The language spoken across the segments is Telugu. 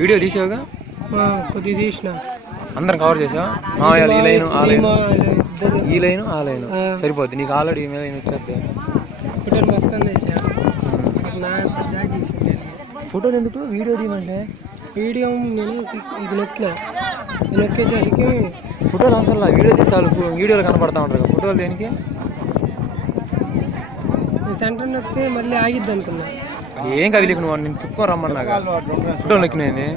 వీడియో తీసావుగా? కొద్దిగా తీసిన. అందరం కవర్ చేసావా? ఈ లైన్ ఆ లైన్ ఈ లైన్ ఆ లైన్ సరిపోద్ది నీకు. ఆల్రెడీ ఈ లైన్ వచ్చేద్ది. ఫోటోలు మొత్తం తీసా. ఫోటోలు ఎందుకు? వీడియో తీయమంటే వీడియో నేను ఇది నొక్కేసరికి ఫోటోలు అవసరం లేదు. వీడియో తీసాలు వీడియోలు కనపడతా ఉంటారు కదా, ఫోటోలు దేనికి? సెంటర్ నొక్కితే మళ్ళీ ఆగిద్ది అనుకున్నా. ఏం కదిలేకు నువ్వు, నేను తిప్పుకొని రమ్మన్నాగా. ఫోటోలు నొక్కినాయని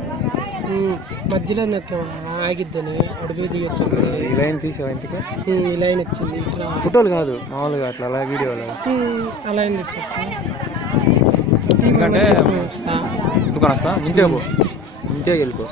మధ్యలో నొక్కాము, ఆగిద్దని అడిగి తీయచ్చు. ఈ లైన్ తీసావా ఇంతకీ? ఈ లైన్ వచ్చింది. ఫోటోలు కాదు మామూలుగా అట్లా అలా వీడియోలో ఆ లైన్ తెచ్చు. ఎందుకంటే దుకాణం వస్తా ఇంతే పో, ఇంతే వెళ్ళిపో.